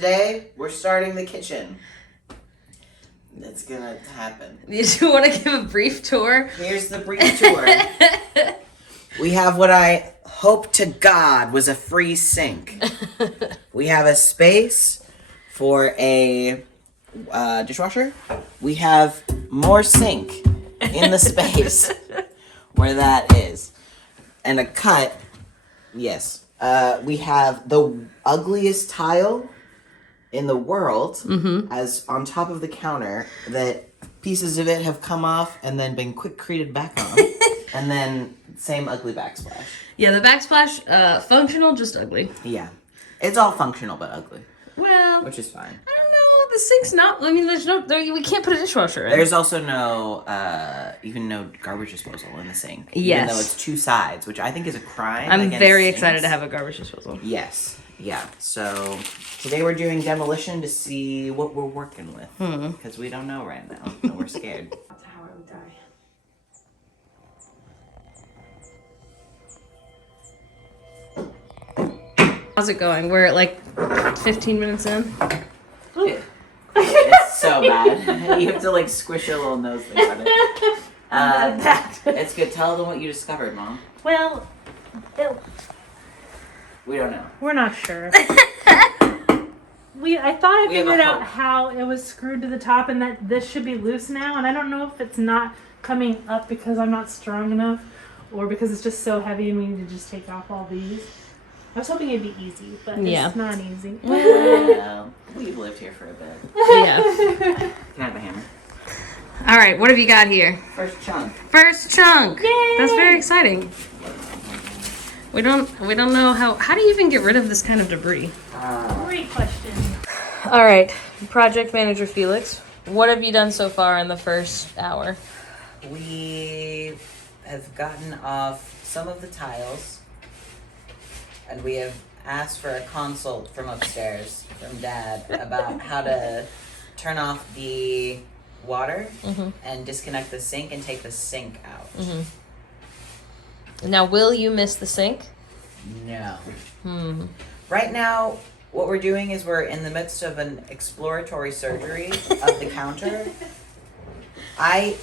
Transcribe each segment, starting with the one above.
today we're starting the kitchen. It's gonna happen. Do you want to give a brief tour? Here's the brief tour. We have what I hope to God was a free sink. We have a space for a dishwasher. We have more sink in the space where that is. And a cut. Yes. We have the ugliest tile in the world as on top of the counter that pieces of it have come off and then been quick-created back on. And then same ugly backsplash. Yeah, the backsplash, functional, just ugly. Yeah. It's all functional but ugly. Well, Which is fine. I don't know. The sink's not. I mean, we can't put a dishwasher in. There's also no garbage disposal in the sink. Yes. Even though it's two sides, which I think is a crime. I'm very sinks. excited to have a garbage disposal. Yes. Yeah. So today we're doing demolition to see what we're working with. Because we don't know right now. And we're scared. That's how I would die. How's it going? We're at like 15 minutes in. It's so bad. You have to like squish your little nose thing on it. It's good. Tell them what you discovered, Mom. Well, We don't know. we're not sure. I thought I We have a figured out hope. how it was screwed to the top and that this should be loose now, and I don't know if it's not coming up because I'm not strong enough or because it's just so heavy and we need to just take off all these. I was hoping it'd be easy, but it's not easy. Well, we've lived here for a bit. Yeah. Can I have a hammer? All right, what have you got here? First chunk. First chunk. Yay! That's very exciting. We don't know how do you even get rid of this kind of debris? Great question. All right, project manager Felix, what have you done so far in the first hour? We have gotten off some of the tiles, and we have asked for a consult from upstairs from Dad about how to turn off the water and disconnect the sink and take the sink out. Now, will you miss the sink? No. Right now, what we're doing is we're in the midst of an exploratory surgery of the counter. I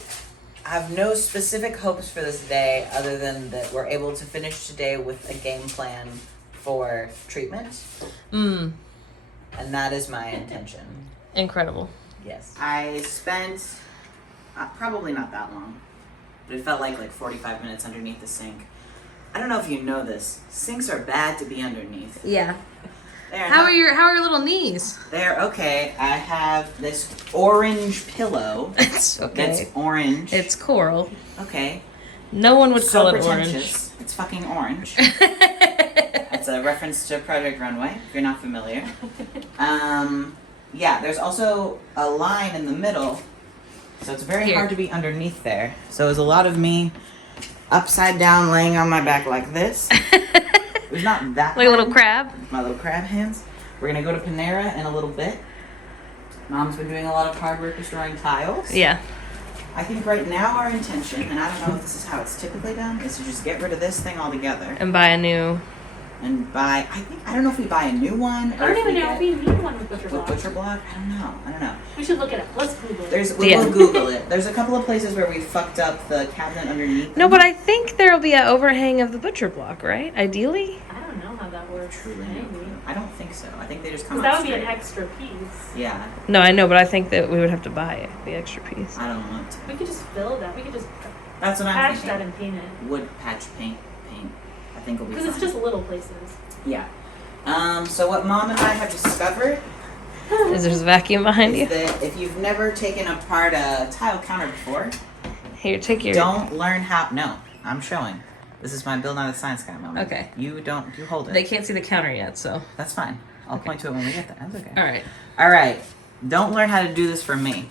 have no specific hopes for this day other than that we're able to finish today with a game plan for treatment. And that is my intention. Incredible. Yes. I spent probably not that long, but it felt like 45 minutes underneath the sink. I don't know if you know this. Sinks are bad to be underneath. Yeah. They're How not- are your little knees? They're okay. I have this orange pillow. It's okay. That's orange. It's coral. Okay. No one would So call it orange. pretentious. It's fucking orange. That's a reference to Project Runway, if you're not familiar. Yeah, there's also a line in the middle, so it's very hard to be underneath there. So it was a lot of me upside down laying on my back like this. It was not that Like a little hard. crab. My little crab hands. We're gonna go to Panera in a little bit. Mom's been doing a lot of hard work restoring tiles. Yeah. I think right now our intention, and I don't know if this is how it's typically done, is to just get rid of this thing altogether And buy a new. and buy. I don't know if we buy a new one I or don't if even we know get if we need one with butcher with block. butcher block. I don't know. We should look it up. Let's Google it. We'll Google it. There's a couple of places where we fucked up the cabinet underneath. No, but I think there'll be an overhang of the butcher block, right? Ideally. I don't know how that works. Maybe. I don't think so. I think they just come 'Cause out that would be an straight. extra piece. Yeah, No, I know, but I think that we would have to buy it, the extra piece. I don't want to. We could just fill that. We could just That's what I'm patch thinking. that and paint it. Wood patch paint. I think will be Because fine. it's just little places. Yeah. So what Mom and I have discovered Is there a vacuum behind is you? that if you've never taken apart a tile counter before, Here, take your. don't learn how. No, I'm showing. This is my Bill Nye the Science Guy moment. Okay. You hold it. They can't see the counter yet, so. That's fine. I'll point to it when we get there. That's okay. All right. All right. Don't learn how to do this from me.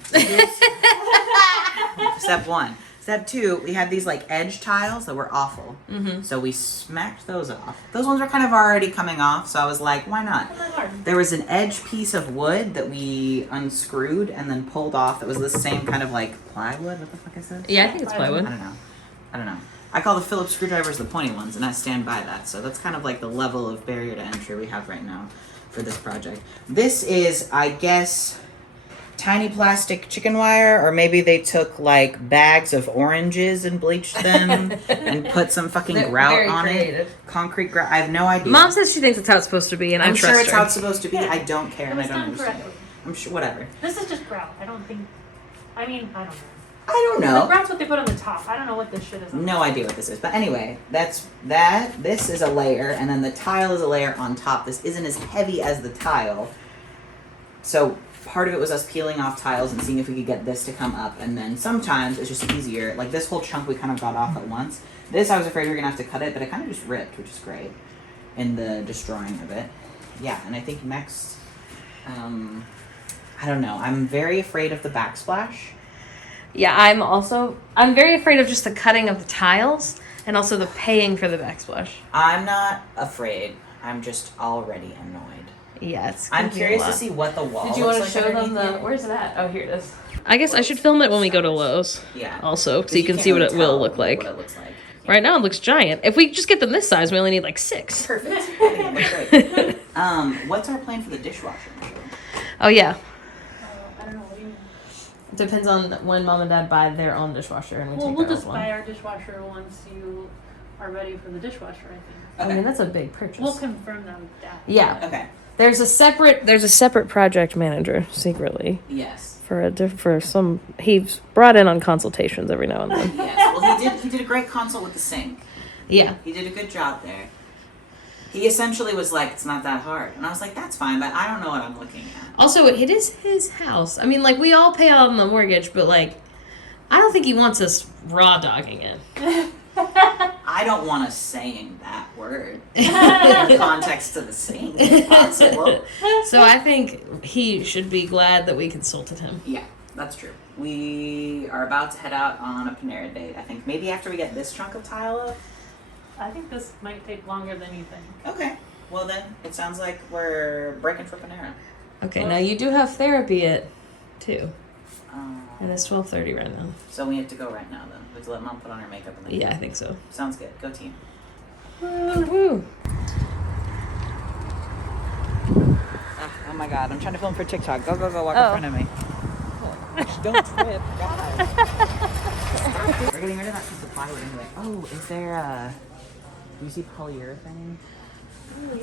Step 1. Step 2, we had these edge tiles that were awful. So we smacked those off. Those ones were kind of already coming off, so I was like, why not? Not that hard. There was an edge piece of wood that we unscrewed and then pulled off that was the same kind of plywood. What the fuck is this? Yeah, I think it's I plywood. don't know. I call the Phillips screwdrivers the pointy ones, and I stand by that. So that's kind of the level of barrier to entry we have right now. for this project. This is, I guess, tiny plastic chicken wire, or maybe they took like bags of oranges and bleached them and put some fucking grout on it. Concrete grout. I have no idea. Mom says she thinks it's how it's supposed to be, and I'm I sure trust it's her. how it's supposed to be. Yeah. I don't care, and I was don't done understand. correctly. I'm sure, whatever. This is just grout. I don't think. I mean, I don't know. I don't know. The grout's what they put on the top. I don't know what this shit is. On No idea what this is. But anyway, that's that. This is a layer, and then the tile is a layer on top. This isn't as heavy as the tile. So part of it was us peeling off tiles and seeing if we could get this to come up. And then sometimes it's just easier. Like this whole chunk we kind of got off at once. This I was afraid we were going to have to cut it, but it kind of just ripped, which is great in the destroying of it. Yeah, and I think next, I don't know. I'm very afraid of the backsplash. Yeah, I'm very afraid of just the cutting of the tiles and also the paying for the backsplash. I'm not afraid. I'm just already annoyed. Yeah, it's. I'm curious to see what the wall. Did you want to looks like show them underneath the? it. Where's it at? Oh, here it is. I guess I should film it when we go to Lowe's. Yeah. Also, so 'Cause you can can't see what really it will tell look like. What it looks like. Right now, it looks giant. If we just get them this size, we only need like 6. Perfect. I think it looks great. What's our plan for the dishwasher? Oh yeah. I don't know. What do you mean? Depends on when Mom and Dad buy their own dishwasher and we Well, take we'll their just own buy one. our dishwasher once you are ready for the dishwasher. I think. I mean, that's a big purchase. We'll confirm that with Dad. Yeah. Okay. There's a separate project manager secretly Yes. for some he's brought in on consultations every now and then. Yes. Well, he did a great consult with the sink. Yeah. He did a good job there. He essentially was like, "It's not that hard," and I was like, "That's fine," but I don't know what I'm looking at. Also, it is his house. I mean, like, we all pay out on the mortgage, but like, I don't think he wants us raw dogging it. I don't want us saying that word in context to the sink, if possible. So I think he should be glad that we consulted him. Yeah, that's true. We are about to head out on a Panera date. I think maybe after we get this chunk of tile up. I think this might take longer than you think. Okay. Well then, it sounds like we're breaking for Panera. Okay, now you do have therapy at 2. Um, And it's 12:30 right now. So we have to go right now then. We have to let Mom put on her makeup and then Yeah, I think so. Sounds good. Go team. Woo. Oh my god, I'm trying to film for TikTok. Go, walk Oh. in front of me. Don't trip, God. We're getting rid of that piece of plywood anyway. Oh, is there do you see polyurethane?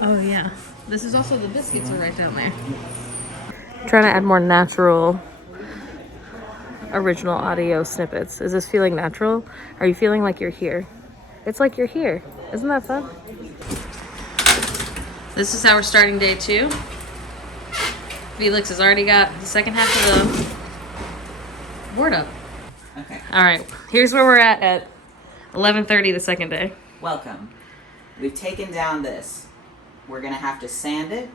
Oh yeah. This is also the biscuits are right down there. Trying to add more natural original audio snippets. Is this feeling natural? Are you feeling like you're here? It's like you're here. Isn't that fun? This is our starting day 2. Felix has already got the second half of the board up. Okay. All right, here's where we're at 11:30 the second day. Welcome. We've taken down this. We're gonna have to sand it.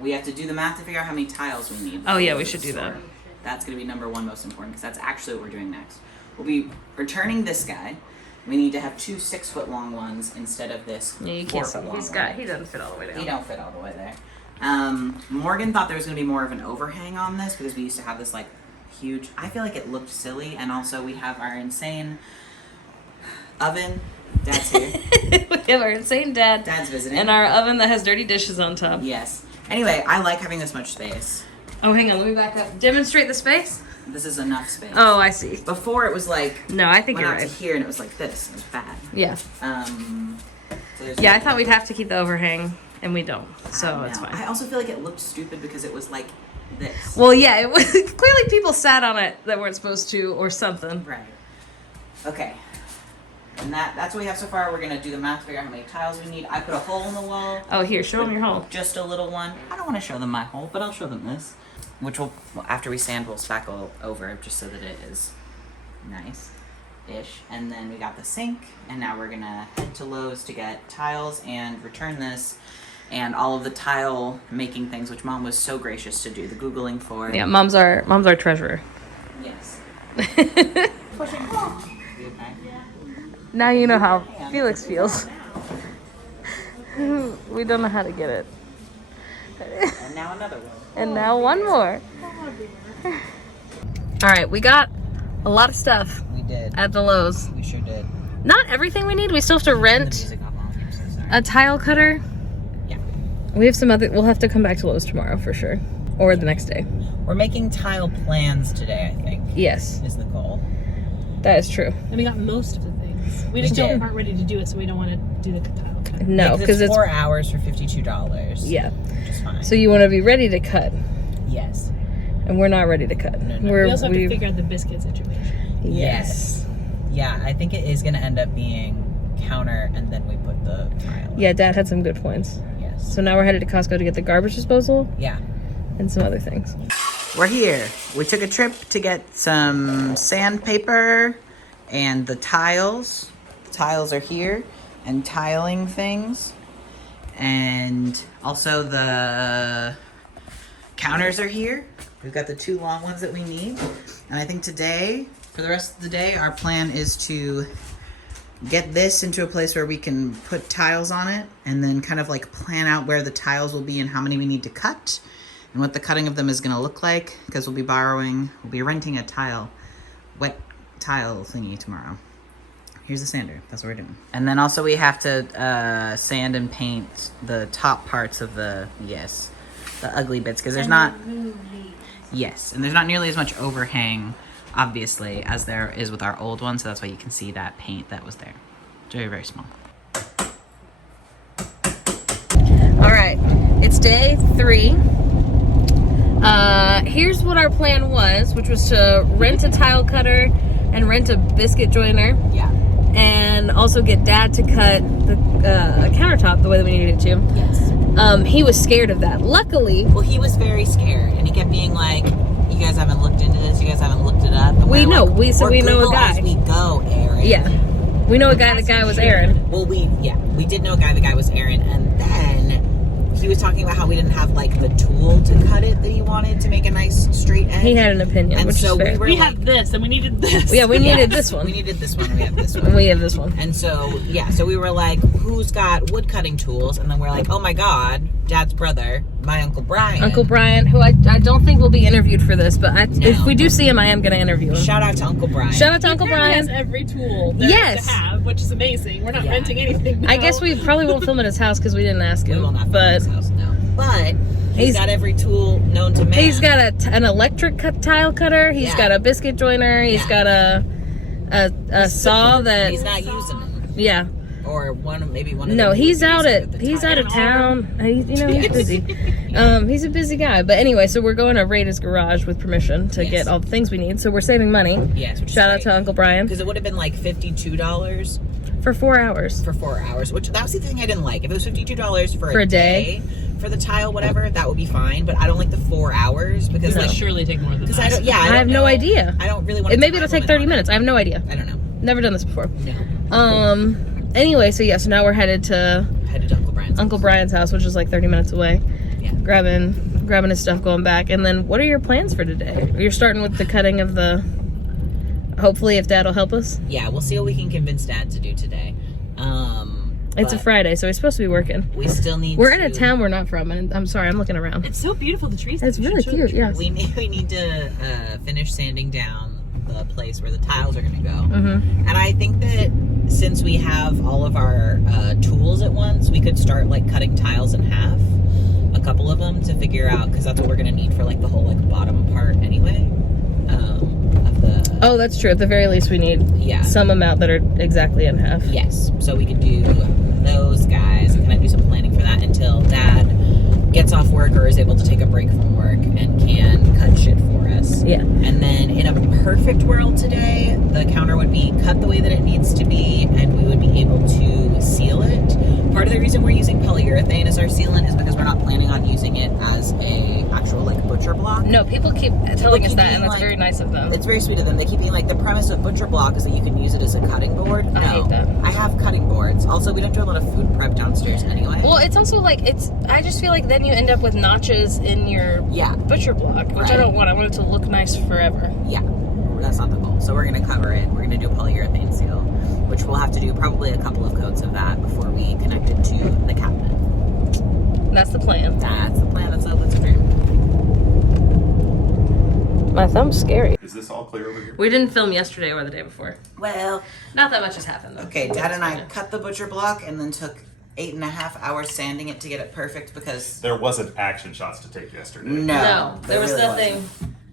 We have to do the math to figure out how many tiles we need. Oh yeah, we should do that. That's gonna be number 1 most important because that's actually what we're doing next. We'll be returning this guy. We need to have 2 6-foot long ones instead of this Yeah, you 4 can't. foot long He one. doesn't fit all the way down. He don't fit all the way there. Morgan thought there was gonna be more of an overhang on this because we used to have this like huge. I feel like it looked silly, and also we have our insane oven. Dad's here. We have our insane dad Dad's visiting. and our oven that has dirty dishes on top. Yes. Anyway, I like having this much space. Oh, hang on, let me back up. Demonstrate the space. This is enough space. Oh, I see. Before it was like No, I think went you're out right. to here and it was like this. It was bad. Yeah. So there's Yeah, I thought we'd have to keep the overhang, and we don't. So it's No. fine. I also feel like it looked stupid because it was like this. Well, yeah, it was clearly people sat on it that weren't supposed to, or something. Right. Okay. And that's what we have so far. We're gonna do the math, figure out how many tiles we need. I put a hole in the wall. Oh, here, show them your hole. Just a little one. I don't want to show them my hole, but I'll show them this. Which will, after we sand, we'll spackle over just so that it is nice-ish. And then we got the sink, and now we're gonna head to Lowe's to get tiles and return this. And all of the tile making things, which Mom was so gracious to do the Googling for. Yeah, mom's our treasurer. Yes. Pushing. You okay? Now you know how Felix feels. We don't know how to get it. And now another one. And now one more. All right, we got a lot of stuff We did. at the Lowe's. We sure did. Not everything we need. We still have to The rent music off, Mom. I'm so sorry. a tile cutter. Yeah. We have some other. We'll have to come back to Lowe's tomorrow for sure, or the next day. We're making tile plans today, I think. Yes, Is the goal. That is true. And we got most of the things. We just aren't ready to do it, so we don't want to do the tile cut. No, because it's 4 hours for $52. Yeah. Which is fine. So you want to be ready to cut, Yes. and we're not ready to cut. No. We also have to figure out the biscuit situation. Yes. Yeah, I think it is going to end up being counter, and then we put the tile. Yeah, Dad had some good points. Yes. So now we're headed to Costco to get the garbage disposal. Yeah. And some other things. We're here. We took a trip to get some sandpaper and the tiles. The tiles are here, and tiling things. And also the counters are here. We've got the 2 long ones that we need. And I think today, for the rest of the day, our plan is to get this into a place where we can put tiles on it, and then kind of like plan out where the tiles will be and how many we need to cut, and what the cutting of them is going to look like, because we'll be renting a wet tile thingy tomorrow. Here's the sander. That's what we're doing. And then also we have to sand and paint the top parts of the ugly bits, because there's not... Yes, and there's not nearly as much overhang, obviously, as there is with our old one, so that's why you can see that paint that was there. Very, very small. All right, it's day 3. Here's what our plan was, which was to rent a tile cutter and rent a biscuit joiner. Yeah. And also get Dad to cut the countertop the way that we needed it to. Yes. He was scared of that. Luckily, Well, he was very scared, and he kept being like, you guys haven't looked into this, you guys haven't looked it up. And we we're know. like, We "We're know a Google guy. As we go, Aaron. Yeah. We know a guy. The guy was Aaron. Well, we did know a guy. The guy was Aaron, and then he was talking about how we didn't have like the tool to cut it that he wanted to make a nice straight edge. He had an opinion, and which so is fair. We had this, and we needed this. Yeah, we needed this one. We needed this one. We have this And one. we have this one. And so so we were like, who's got wood cutting tools? And then we're like, oh my God, Dad's brother, my Uncle Brian. Uncle Brian, who I don't think will be interviewed for this, but if we do see him, I am going to interview him. Shout out to Uncle Brian. Shout out to Uncle Apparently Brian. has every tool there Yes. to have, which is amazing. We're not Yeah. renting anything. I guess we probably won't film at his house because we didn't ask We him. will not but his house, no. But he's He's- got every tool known to man. he's got an electric tile cutter. He's Yeah. got a biscuit joiner. He's Yeah. got a saw that. He's not using them. Yeah. Or maybe one of No, them he's out using with the he's tile. out of town. He's busy. He's a busy guy. But anyway, so we're going to raid his garage with permission to Yes. get all the things we need. So we're saving money. Yes, which is Shout out great. to Uncle Brian Because it would have been like $52 for 4 hours. for 4 hours, which that was the thing I didn't like. If it was $52 for For a a day. for the tile, whatever, that would be fine. But I don't like the 4 hours because It will like, surely take more than because that. I don't. Yeah, I have no idea. I don't really want. Maybe it'll take 30 minutes. I have no idea. I don't know. Never done this before. No. Anyway, so yeah, so now we're headed to Headed to Uncle Brian's. house, which is like 30 minutes away. Yeah. Grabbing his stuff, going back. And then what are your plans for today? You're starting with the cutting of the, hopefully if Dad will help us. Yeah, we'll see what we can convince Dad to do today. It's a but Friday, so he's supposed to be working. We still need. We're in a town we're not from, and I'm sorry, I'm looking around. It's so beautiful, the trees. It's We should really show the cute, trees. yeah. We need to finish sanding down the place where the tiles are going to go. Mm-hmm. And I think that since we have all of our tools at once, we could start like cutting tiles in half, a couple of them, to figure out, because that's what we're going to need for like the whole like bottom part anyway. Of the Oh, that's true. At the very least, we need yeah. some amount that are exactly in half. Yes, so we could do those guys and kind of do some planning for that until Dad gets off work or is able to take a break from work and can cut shit for us. Yeah. And then in a perfect world today, the counter would be cut the way that it needs to be, and we would be able to seal it. Part of the reason we're using polyurethane as our sealant is because we're not planning on using it as a actual like butcher block. No, people keep telling us keep that, being and that's like- very nice of them. It's very sweet of them. They keep being like, the premise of butcher block is that you can use it as a cutting board. No, I hate that. I have cutting boards. Also, we don't do a lot of food prep downstairs anyway. Well, it's also like, I just feel like then you end up with notches in your Yeah, butcher block, which I Right. don't want. I want it to look nice forever. yeah. That's not the goal. So we're going to cover it. We're going to do a polyurethane seal, which we'll have to do probably a couple of coats of that before we connect it to the cabinet. That's the plan. That's the plan. That's a dream. My thumb's scary. Is this all clear over here? We didn't film yesterday or the day before. Well, Not that much has happened, though. okay. Dad and I cut the butcher block and then took 8.5 hours sanding it to get it perfect because There wasn't action shots to take yesterday. No, there was really nothing.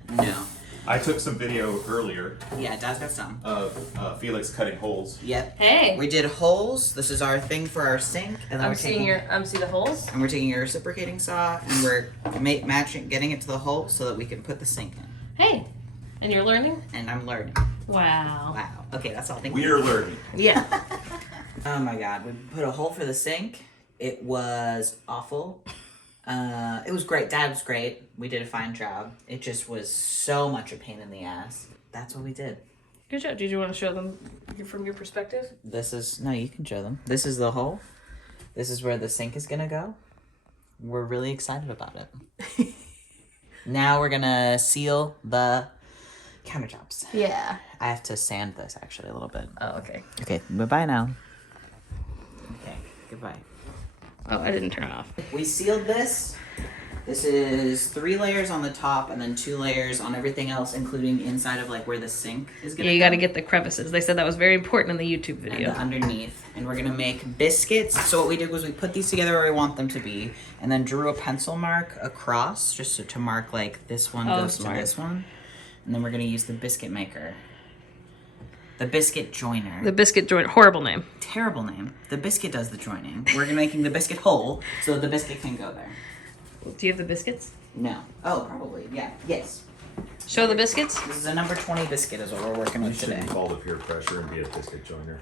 wasn't. No. I took some video earlier Yeah, Dad's got some. of Felix cutting holes. Yep. Hey, We did holes. This is our thing for our sink, and then I'm seeing see the holes. and we're taking your reciprocating saw and we're getting it to the hole so that we can put the sink in. Hey, and you're learning? And I'm learning. Wow. Wow. Okay, that's all. Thank We you. are learning. Yeah. Oh my God, we put a hole for the sink. It was awful. It was great. Dad was great. We did a fine job. It just was so much a pain in the ass. That's what we did. Good job. Did you want to show them from your perspective? No, you can show them. This is the hole. This is where the sink is gonna go. We're really excited about it. Now we're gonna seal the countertops. Yeah. I have to sand this actually a little bit. Oh, okay. Okay, bye-bye now. Okay, goodbye. Oh, I didn't turn it off. We sealed this. This is 3 layers on the top and then 2 layers on everything else, including inside of like where the sink is gonna Yeah, you go. got to get the crevices. They said that was very important in the YouTube And video. the underneath. And we're gonna make biscuits. So what we did was we put these together where we want them to be, and then drew a pencil mark across just to mark like this one Oh, goes smart. to this one. And then we're gonna use the biscuit maker. The biscuit joiner. The biscuit joint, horrible name. Terrible name. The biscuit does the joining. We're making the biscuit hole so the biscuit can go there. Do you have the biscuits? No. Oh, probably. Yeah. Yes. Show the biscuits. This is a number 20 biscuit is what we're working You with today. shouldn't fall to peer pressure and be a biscuit joiner.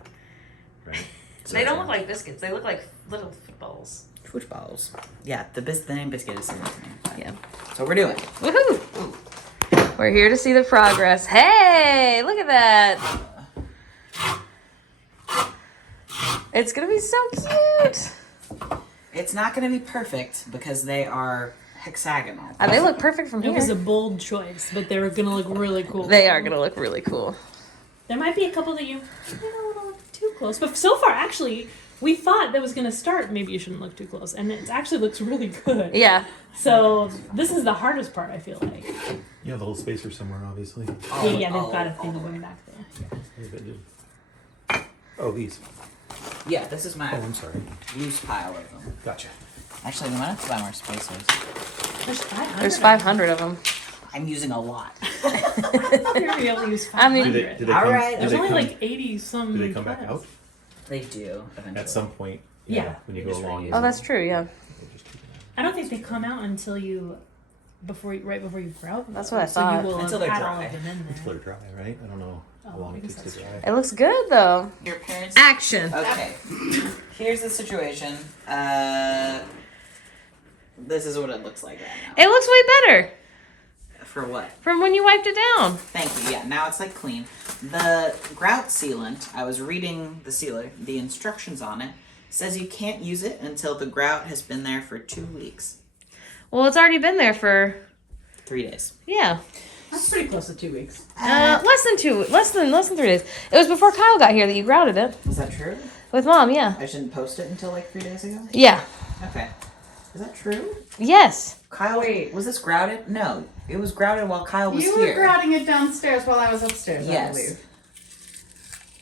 Right? They don't look like biscuits. They look like little footballs. Footballs. Yeah, the name biscuit is similar to me. Yeah. So we're doing. Woohoo! We're here to see the progress. Hey, look at that. It's gonna be so cute. It's not going to be perfect because they are hexagonal. They look perfect from It was a here. bold choice, but they're gonna look really cool. They are gonna look really cool. There might be a couple that you don't want to look too close, but so far, actually, we thought that was gonna start. Maybe you shouldn't look too close, and it actually looks really good. Yeah. So this is the hardest part. I feel like. You have a little spacer somewhere, obviously. Yeah, they've got a thing of them back there. Oh, these. Yeah, this is Oh, my I'm sorry. loose pile of them. Gotcha. Actually, we might have to buy more spacers. There's 500 of them. I'm using a lot. You're gonna be able to use I mean- 500. Do they All come, right. do There's they only come, like 80 some. do they come back tiles. out? They do, eventually. At some point. Yeah. When you You go just along. reuse Oh, that's true. Yeah. I don't think they come out until right before you grout them. That's what I So thought. you will Until have they're had all dry. of them in Until there. they're dry, right? I don't know how Oh, long I it guess takes to that's dry. It looks good though. Your parents. Action. Okay. Here's the situation. This is what it looks like right now. It looks way better For what? from when you wiped it down. Thank you. Yeah, now it's like clean. The grout sealant, I was reading the instructions on it, says you can't use it until the grout has been there for 2 weeks. Well, it's already been there for 3 days. yeah. That's pretty close to 2 weeks. Less than 3 days. It was before Kyle got here that you grouted it Is that true? with Mom. Yeah. I shouldn't post it until like 3 days ago? Yeah. Okay. Is that true? Yes. Kyle, was this grouted? No. It was grouted while Kyle was You here. were grouting it downstairs while I was upstairs, I Yes. believe.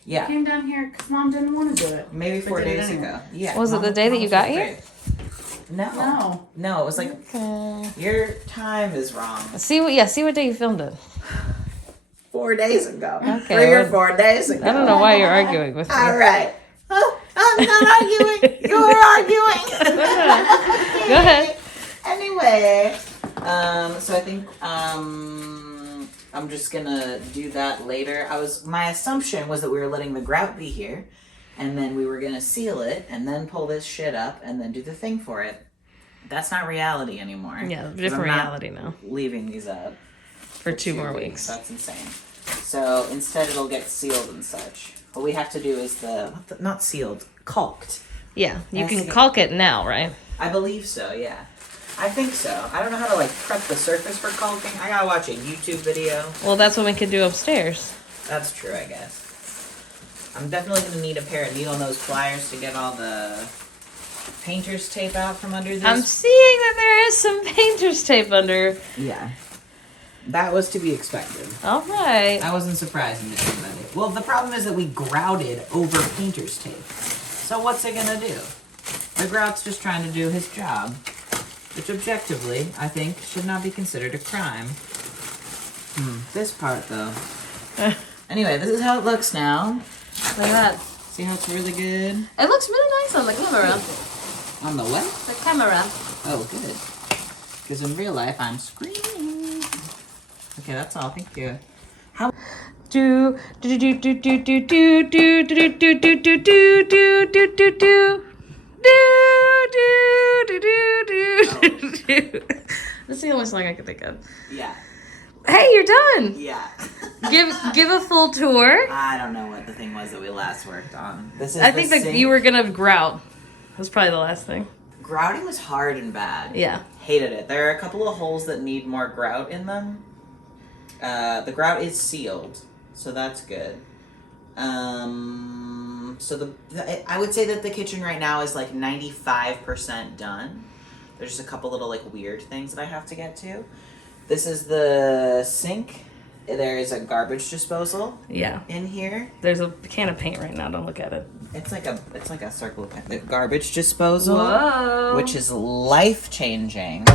Yeah. Came down here because Mom didn't want to do it. Maybe 4 did it days anyway. ago. Yeah. Was it Mom- the day that Mom you was got afraid. here? No. No. No, it was like your time is wrong. See what day you filmed it. 4 days ago. Okay, 3 or well, 4 days ago. I don't know why you're arguing with me. All right. Oh, I'm not arguing. You're arguing. Go ahead. Anyway, so I think I'm just gonna do that later. My assumption was that we were letting the grout be here, and then we were gonna seal it, and then pull this shit up, and then do the thing for it. That's not reality anymore. Yeah, 'Cause different I'm not reality now. Leaving these up For 2 more weeks. That's insane. So instead, it'll get sealed and such. What we have to do is not sealed, caulked. Yeah, you Has can to get- caulk it now, right? I believe so, yeah. I think so. I don't know how to like prep the surface for caulking. I gotta watch a YouTube video. Well, that's what we can do upstairs. That's true, I guess. I'm definitely gonna need a pair of needle nose pliers to get all the painter's tape out from under this. I'm seeing that there is some painter's tape under. Yeah. That was to be expected. All right. I wasn't surprised in anybody. Well, the problem is that we grouted over painter's tape. So what's it gonna do? The grout's just trying to do his job, which objectively, I think, should not be considered a crime. This part, though. Anyway, this is how it looks now. Look at that. See how it's really good? It looks really nice on the camera. On the what? The camera. Oh, good. Because in real life, I'm screaming. Okay, that's all. Thank you. Do do do do do do do do do do do do do do do do do do. That's the only song I can think of. Yeah. Hey, you're done. Yeah. Give a full tour. I don't know what the thing was that we last worked on. This is I think that sink. you were gonna grout. That's probably the last thing. Grouting was hard and bad. Yeah. Hated it. There are a couple of holes that need more grout in them. The grout is sealed, so that's good. So I would say that the kitchen right now is like 95% done. There's just a couple little like weird things that I have to get to. This is the sink. There is a garbage disposal Yeah. in here. There's a can of paint right now. Don't look at it. It's like a circle of the garbage disposal, Whoa. which is life changing.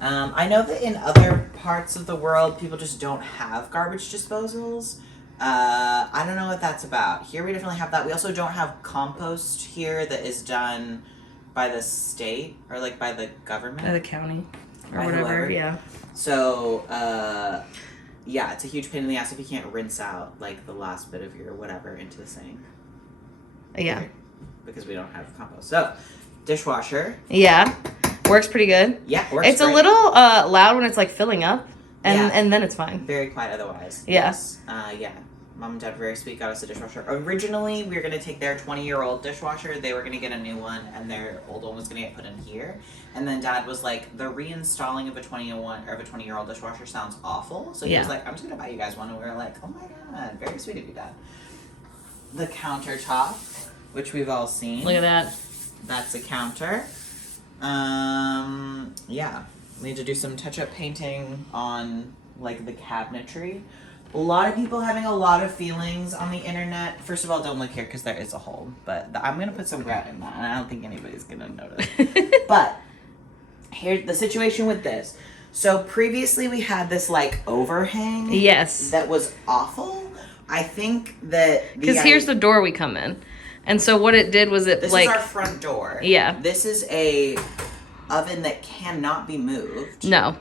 I know that in other parts of the world, people just don't have garbage disposals. I don't know what that's about. Here we definitely have that. We also don't have compost here that is done by the state or like by the government. By the county or By whatever. whoever. Yeah. So, yeah, it's a huge pain in the ass if you can't rinse out like the last bit of your whatever into the sink. Yeah. Because we don't have compost. So, dishwasher. Yeah. Works pretty good. Yeah, works It's great. a little loud when it's like filling up, and Yeah. and then it's fine. Very quiet otherwise. Yeah. Yes. Yeah. Mom and Dad very sweet, got us a dishwasher. Originally, we were going to take their 20-year-old dishwasher. They were going to get a new one, and their old one was going to get put in here. And then Dad was like, the reinstalling of a 20-year-old dishwasher sounds awful. So he was Yeah. like, I'm just going to buy you guys one. And we were like, oh my God, very sweet of you, Dad. The countertop, which we've all seen. Look at that. That's a counter. Yeah. We need to do some touch-up painting on, like, the cabinetry. A lot of people having a lot of feelings on the internet. First of all, don't look here because there is a hole. But I'm going to put some grout in that, and I don't think anybody's going to notice. But here's the situation with this. So previously we had this, like, overhang. Yes. That was awful. I think that... Because here's the door we come in, and so what it did was it This like is our front door. Yeah. This is a oven that cannot be moved no.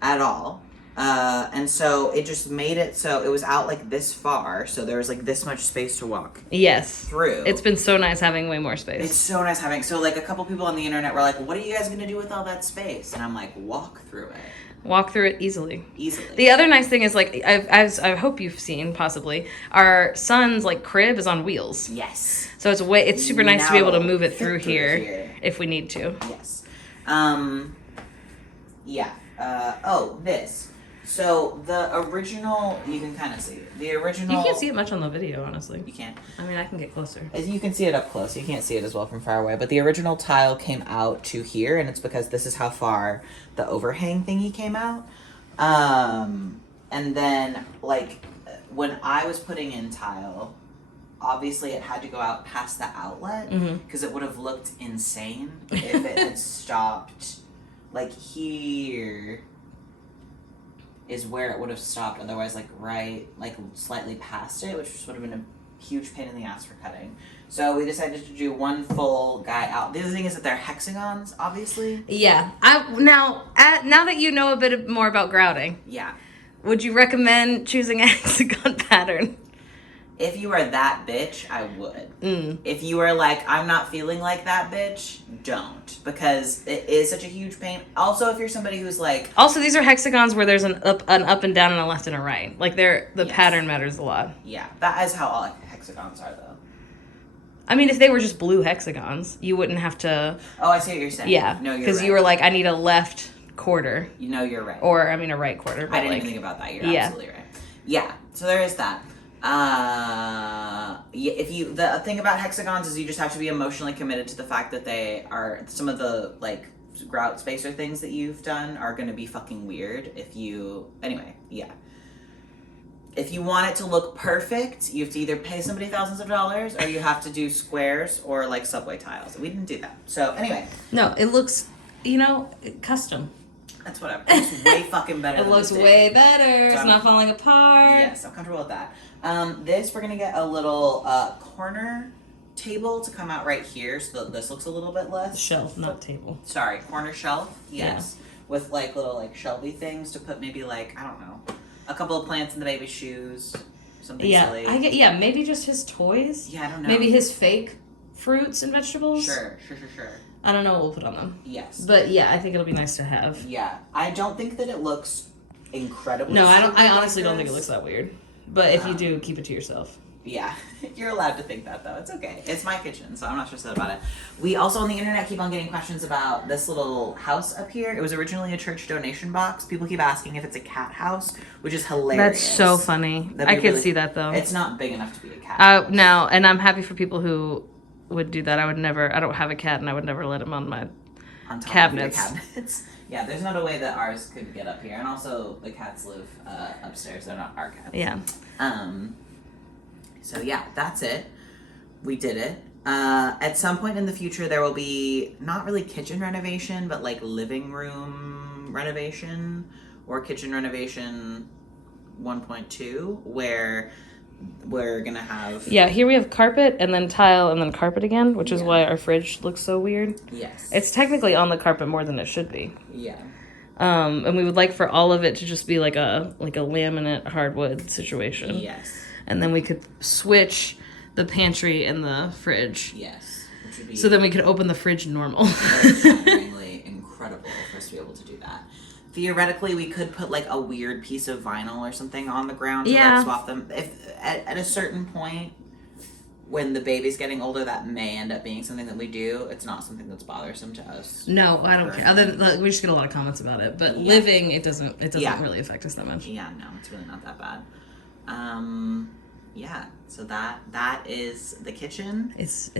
at all. And so it just made it so it was out like this far, so there was like this much space to walk Yes. through. It's been so nice having way more space. It's so nice having, so like a couple people on the internet were like, what are you guys gonna do with all that space? And I'm like, walk through it Walk through it easily. easily. The other nice thing is like I hope you've seen possibly our son's like crib is on wheels, Yes. so it's super nice to be able to move it Fit through here if we need to. Yes. Yeah. This. So the original, you can kind of see it. The original. You can't see it much on the video, honestly. You can't. I mean, I can get closer. As you can see it up close. You can't see it as well from far away. But the original tile came out to here, and it's because this is how far the overhang thingy came out. And then, like, when I was putting in tile, obviously it had to go out past the outlet because it would have looked insane if it had stopped, like, here is where it would have stopped, otherwise like right, like slightly past it, which just would have been a huge pain in the ass for cutting. So we decided to do one full guy out. The other thing is that they're hexagons, obviously. Yeah. Now that you know a bit more about grouting, Yeah. would you recommend choosing a hexagon pattern? If you are that bitch, I would. Mm. If you are like, I'm not feeling like that bitch, don't. Because it is such a huge pain. Also, if you're somebody who's like... Also, these are hexagons where there's an up and down and a left and a right. Like the Yes. pattern matters a lot. Yeah, that is how all hexagons are, though. I mean, if they were just blue hexagons, you wouldn't have to... Oh, I see what you're saying. Yeah. No, you're Because right. you were like, I need a left quarter. You know, you're right. Or, I mean, a right quarter. I But didn't like, even think about that. You're yeah. absolutely right. Yeah, so there is that. If you, the thing about hexagons is you just have to be emotionally committed to the fact that they are, some of the like grout spacer things that you've done are going to be fucking weird if you, anyway, yeah. if you want it to look perfect, you have to either pay somebody thousands of dollars or you have to do squares or like subway tiles. We didn't do that. So anyway, No, it looks, custom. that's whatever. It's way fucking better. It than looks this thing. way better. It's I'm- not falling apart. Yes, I'm comfortable with that. This we're gonna get a little corner table to come out right here, so that this looks a little bit less. Shelf, not table. Sorry, corner shelf. Yes, with like little like shelvy things to put maybe like I don't know, a couple of plants in the baby's shoes, something Yeah, silly. maybe just his toys. Yeah, I don't know. Maybe his fake fruits and vegetables. Sure. I don't know what we'll put on them. Yes. But yeah, I think it'll be nice to have. Yeah, I don't think that it looks incredibly. No, I don't. stupid I like honestly don't think it this. looks that weird. But if you do, keep it to yourself. Yeah, you're allowed to think that though. It's okay. It's my kitchen, so I'm not stressed out about it. We also on the internet keep on getting questions about this little house up here. It was originally a church donation box. People keep asking if it's a cat house, which is hilarious. That's so funny. That'd I be could really- see that though. It's not big enough to be a cat house. No, and I'm happy for people who would do that. I would never. I don't have a cat, and I would never let him on my. On top cabinets. of the cabinets. Yeah, there's not a way that ours could get up here, and also the cats live upstairs. They're not our cats. Yeah. So yeah, that's it. We did it. At some point in the future, there will be not really kitchen renovation, but like living room renovation or kitchen renovation 1.2, where we're gonna have Yeah. Here we have carpet, and then tile, and then carpet again, which is Yeah. why our fridge looks so weird. yes, It's technically on the carpet more than it should be. yeah. And we would like for all of it to just be like a laminate hardwood situation. Yes, And then we could switch the pantry and the fridge. yes, which would be So then we could open the fridge normal. extremely incredible for us to be able to do that. Theoretically, we could put like a weird piece of vinyl or something on the ground to Yeah. like swap them. If at a certain point, when the baby's getting older, that may end up being something that we do. It's not something that's bothersome to us. No, I don't care. Other than, like, we just get a lot of comments about it. But Yeah. living, it doesn't Yeah. really affect us that much. Yeah, no, it's really not that bad. Yeah. So that is the kitchen. It's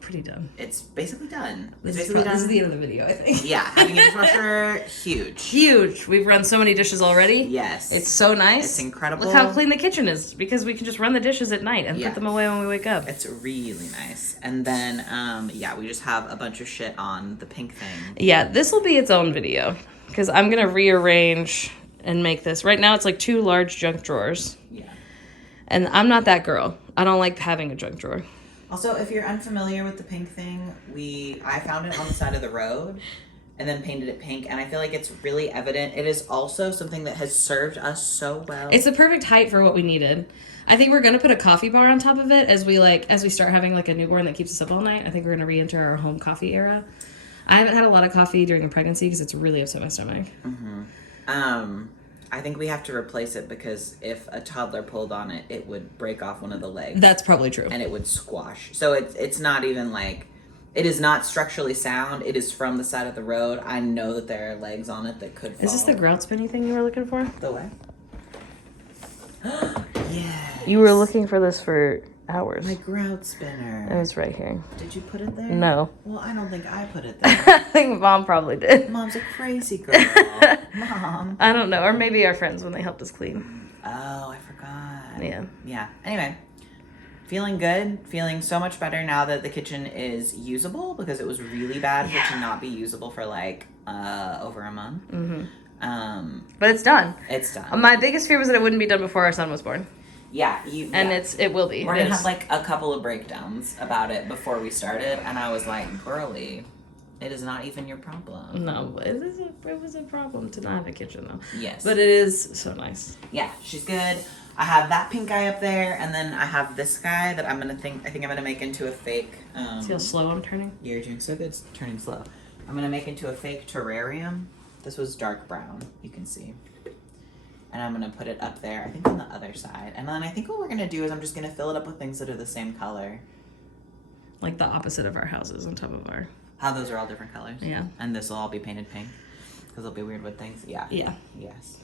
pretty done. It's basically done. This It's is, basically this is done. the end of the video, I think. Yeah, having a dishwasher, huge. Huge. We've run so many dishes already. Yes. It's so nice. It's incredible. Look how clean the kitchen is, because we can just run the dishes at night and Yeah. put them away when we wake up. It's really nice. And then, yeah, we just have a bunch of shit on the pink thing. Yeah, this will be its own video, because I'm going to rearrange and make this. Right now it's like 2 large junk drawers. Yeah. And I'm not that girl. I don't like having a junk drawer. Also, if you're unfamiliar with the pink thing, I found it on the side of the road and then painted it pink, and I feel like it's really evident. It is also something that has served us so well. It's the perfect height for what we needed. I think we're gonna put a coffee bar on top of it as we start having like a newborn that keeps us up all night. I think we're gonna re-enter our home coffee era. I haven't had a lot of coffee during the pregnancy because it's really upset my stomach. I think we have to replace it because if a toddler pulled on it, it would break off one of the legs. That's probably true. And it would squash. So it's not even like, it is not structurally sound. It is from the side of the road. I know that there are legs on it that could fall. Is this the grout spinny thing you were looking for? The way? Yeah. You were looking for this for hours. My grout spinner. It was right here. Did you put it there? No. Well, I don't think I put it there. I think Mom probably did. Mom's a crazy girl. Mom. I don't know. Or maybe our friends when they helped us clean. Oh, I forgot. Yeah. Yeah. Anyway, feeling good. Feeling so much better now that the kitchen is usable because it was really bad for it to not be usable for like over a month. Mm-hmm. But it's done. It's done. My biggest fear was that it wouldn't be done before our son was born. Yeah. And yeah. it will be. We're It gonna is. have like a couple of breakdowns about it before we started, and I was like, girly, it is not even your problem. No, it was a problem to not have a kitchen though. Yes. But it is so nice. Yeah, she's good. I have that pink guy up there, and then I have this guy that I think I'm gonna make into a fake. See how slow I'm turning? You're doing so good. It's turning slow. I'm gonna make into a fake terrarium. This was dark brown. You can see. And I'm gonna put it up there. I think on the other side. And then I think what we're gonna do is I'm just gonna fill it up with things that are the same color. Like the opposite of our houses on top of our. How those are all different colors. Yeah. And this will all be painted pink. Because they'll be weird wood things. Yeah. Yeah. Yes.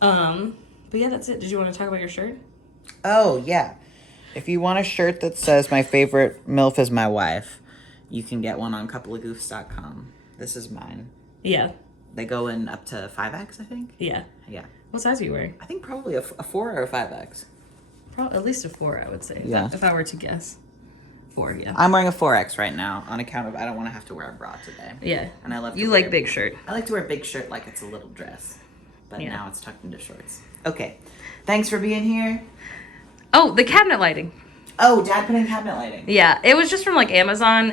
But yeah, that's it. Did you want to talk about your shirt? Oh, yeah. If you want a shirt that says my favorite MILF is my wife, you can get one on coupleofgoofs.com. This is mine. Yeah. They go in up to 5X, I think. Yeah. Yeah. What size are you wearing? I think probably a 4 or a 5X. Probably at least a 4, I would say. Yeah. If I were to guess. 4, yeah. I'm wearing a 4X right now on account of I don't want to have to wear a bra today. Yeah. And I love to You wear- like big shirt. I like to wear a big shirt like it's a little dress. But Yeah. now it's tucked into shorts. Okay. Thanks for being here. Oh, the cabinet lighting. Oh, Dad put in cabinet lighting. Yeah, it was just from like Amazon.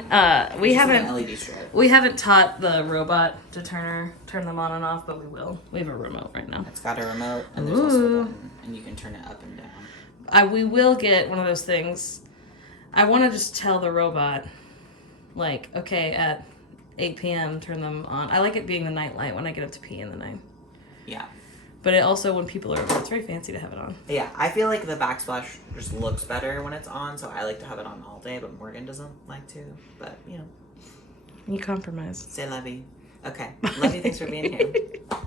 We Just haven't an LED strip. we haven't taught the robot to turn them on and off, but we will. We have a remote right now. It's got a remote and there's also a Ooh. button and you can turn it up and down. We will get one of those things. I want to just tell the robot, like, okay, at 8 p.m. turn them on. I like it being the night light when I get up to pee in the night. Yeah. But it also, when people are over, it's very fancy to have it on. Yeah, I feel like the backsplash just looks better when it's on, so I like to have it on all day, but Morgan doesn't like to. But, you know. You compromise. Say love you. Okay. Love you. Thanks for being here.